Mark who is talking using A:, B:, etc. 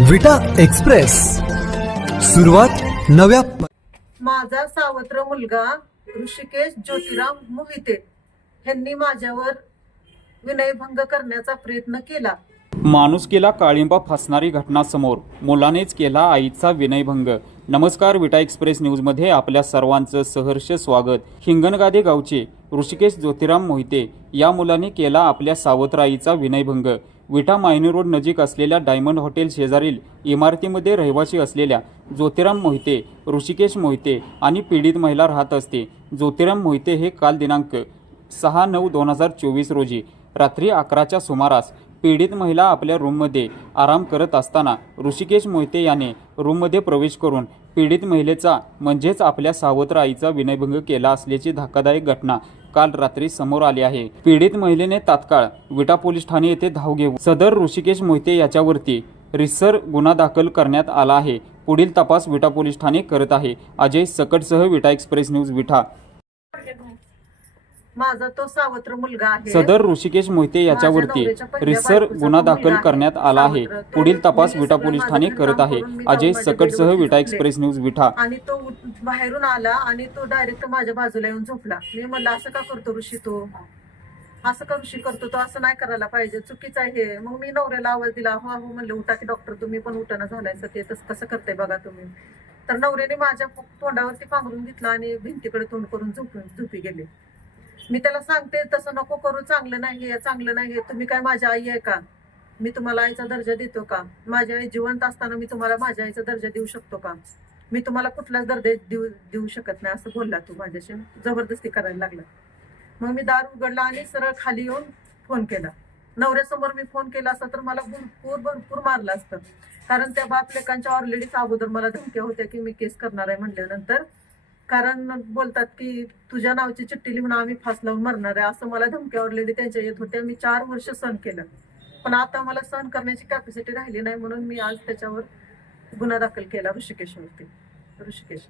A: विटा एक्सप्रेस. सुरुवात नव्या
B: माझा सावत्र मुलगा ऋषिकेश ज्योतिराम मोहिते यांनी माझ्यावर विनयभंग करण्याचा प्रयत्न केला.
C: माणुसकीला काळिंबा फासणारी घटना समोर. मुलानेच केला आईचा विनयभंग नमस्कार विटा एक्सप्रेस न्यूजमध्ये आपल्या सर्वांचं सहर्ष स्वागत. हिंगणगादे गावचे ऋषिकेश ज्योतिराम मोहिते या मुलाने केला आपल्या सावत्र आईचा विनयभंग विटा मायनी रोड नजीक असलेल्या डायमंड हॉटेल शेजारील इमारतीमध्ये रहिवासी असलेल्या ज्योतिराम मोहिते ऋषिकेश मोहिते आणि पीडित महिला राहत असते. ज्योतिराम मोहिते हे काल दिनांक सहा नऊ दोन हजार चोवीस रोजी रात्री अकराच्या सुमारास पीडित महिला आपल्या रूममध्ये आराम करत असताना ऋषिकेश मोहिते याने रूममध्ये प्रवेश करून पीडित महिलेचा म्हणजेच आपल्या सावत्र आईचा विनयभंग केला असल्याची धक्कादायक घटना काल रात्री समोर आली आहे. पीडित महिलेने तात्काळ विटा पोलीस ठाणे येथे धाव घेऊन सदर ऋषिकेश मोहिते याच्यावरती रिसर गुन्हा दाखल करण्यात आला आहे. पुढील तपास विटा पोलीस ठाणे करत आहे. अजय सकटसह विटा एक्सप्रेस न्यूज विठा
B: माझा तो सावत्र मुलगा आहे.
C: सदर ऋषिकेश मोहिते याच्यावरती रिसर गुन्हा दाखल करण्यात आला आहे. पुढील तपास विटा पोलीस ठाणे करत आहे. अजय सकटसह विटा एक्सप्रेस न्यूज विटा.
B: आणि तो बाहेरून आला आणि तो डायरेक्ट माझ्या बाजूला येऊन झोपला. मी म्हणलं असं का करतो ऋषी तो? असं का ऋषी करतो तो? असं नाही करायला पाहिजे. चुकीचं आहे मग मी नवऱ्याला आवाज दिला हो हो म्हणलं उठा की डॉक्टर तुम्ही पण उठाना झालाय ते तसं कसं करताय बघा तुम्ही. तर नवऱ्याने माझ्या तोंडावरती पांघरून घेतला आणि भिंतीकडे तोंड करून झोपून झोपी गेले. मी त्याला सांगते तसं नको करू चांगलं नाही आहे चांगलं नाही आहे तुम्ही काय माझी आई आहे का? मी तुम्हाला आईचा दर्जा देतो का? माझी आई जिवंत असताना मी तुम्हाला माझ्या आईचा दर्जा देऊ शकतो का? मी तुम्हाला कुठलाच दर्जा देऊ देऊ शकत नाही असं बोलला तू माझ्याशी. जबरदस्ती करायला लागला. मग मी दार उघडला आणि सरळ खाली येऊन फोन केला. नवऱ्यासमोर मी फोन केला असता तर मला भरपूर भरपूर मारलं असतं. कारण त्या बाप लेकांच्या ऑलरेडीच अगोदर मला धमक्या होत्या की मी केस करणार आहे म्हटल्यानंतर कारण बोलतात की तुझ्या नावची चिठ्ठी लिहून आम्ही फास लावून मरणार आहे. असं मला धमक्या लेडी त्यांच्या येत होत्या. मी चार वर्ष सहन केलं. पण आता मला सहन करण्याची कॅपॅसिटी राहिली नाही म्हणून मी आज त्याच्यावर गुन्हा दाखल केला ऋषिकेशवरती. ऋषिकेश.